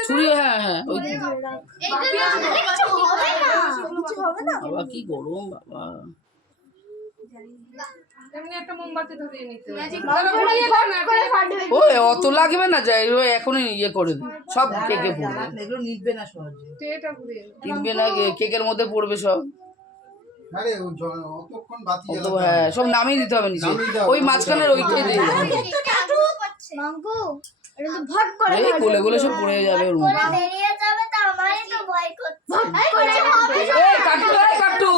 ছুরি হ্যাঁ হ্যাঁ বাবা কি গরম বাবা ও অত লাগবে না যাই এখনই ইয়ে করে দিই সব কেকে পড়বে নিবে না সহজে নিবে না কেকের মধ্যে পড়বে সব হ্যাঁ সব নামিয়ে দিতে হবে নিচে ওই মাঝখানের ওইটাই দিয়ে গোলে গোলে সব পড়ে যাবে ওর মধ্যে কাটু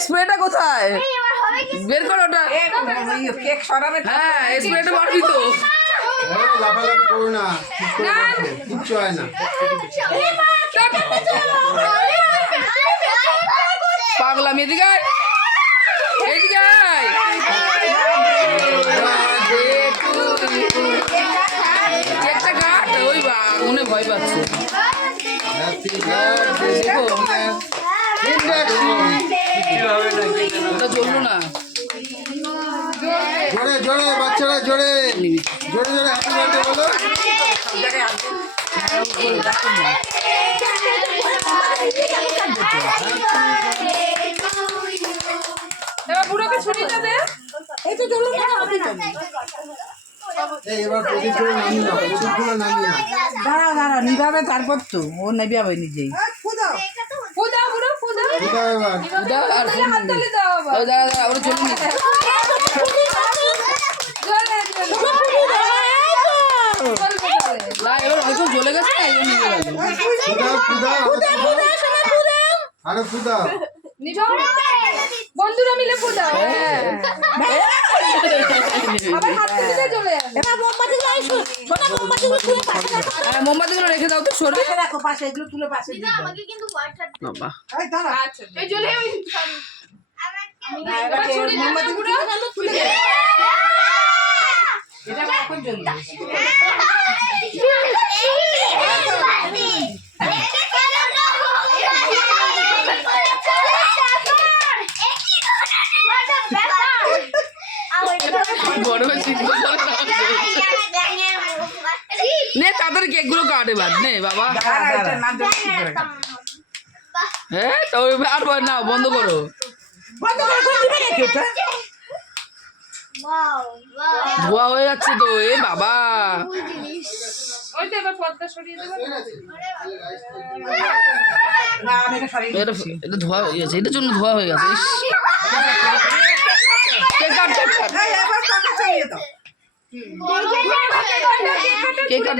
স্প্রেটা কোথায় বের কর ওটা কেক সরাবে হ্যাঁ স্প্রেটা মারবি তো লাফালাফি করো না কিচ্ছু হয় না পাগলাম এদিকে এদিকে কেকটা কাট ওই আগুনে ভয় পাচ্ছে ওটা জ্বললো না জোরে জোরে বাচ্চারা জোরে জোরে জোরে হ্যাপি বার্থডে বলো বুড়োকে ছুটিটা দে এই তো জ্বললো না এবার প্রদীপগুলো নামিয়ে নাও প্রদীপগুলো নামিয়ে নাও দাঁড়াও দাঁড়াও নিভাবে তারপর তো ও নেবে হবে নিজেই জ্বলে গেছে আরে ফুদা বন্ধুরা মিলে ফুদাও মোমবাতিগুলো রেখে দাও তো সরে রাখো পাশে এগুলো তুলে পাশে দিই আমাকে কিন্তু বাবা এই দাঁড়া এই জন্য মোমবাতিগুলো তুলে দে এটা এখন জ্বলবে নে তাড়াতাড়ি কেক গুলো কাটে বাদ নে বাবা হ্যাঁ তো আর না বন্ধ করো ধোয়া হয়ে যাচ্ছে তো এ বাবা এটা ধোয়া হয়ে গেছে এটার জন্য ধোয়া হয়ে গেছে cake cut cake cut cake cut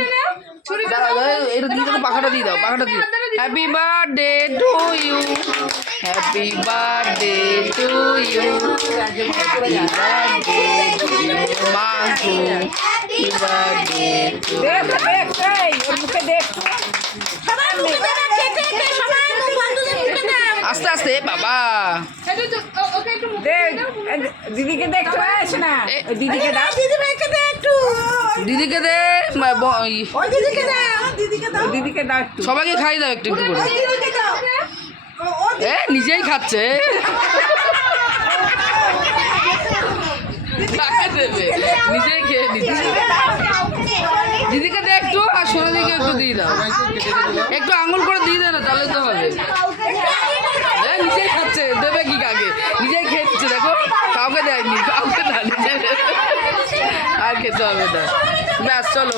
এটা দিয়ে দাও পাখাটা দিয়ে দাও পাখাটা দিয়ে happy birthday to you happy birthday to you happy birthday মাগো হ্যাপি বার্থডে টু আস্তে আস্তে বাবা দিদিকে দেখতে আসে না দিদিকে দাও দিদিকে দে দিদিকে দাও একটু সবাইকে খাই দাও একটু একটু করে নিজেই খাচ্ছে দেবে নিজেই খেয়ে দিদিকে দে একটু আর সোনাদিকে একটু দিয়ে দাও একটু আঙুল করে দিয়ে দে না তাহলে তো হবে নিজেই খাচ্ছে দেবে কি কাকে নিজেই খেয়েছে দেখো কাউকে দেয়নি কাউকে না নিজে আর খেতে হবে না ব্যাস চলো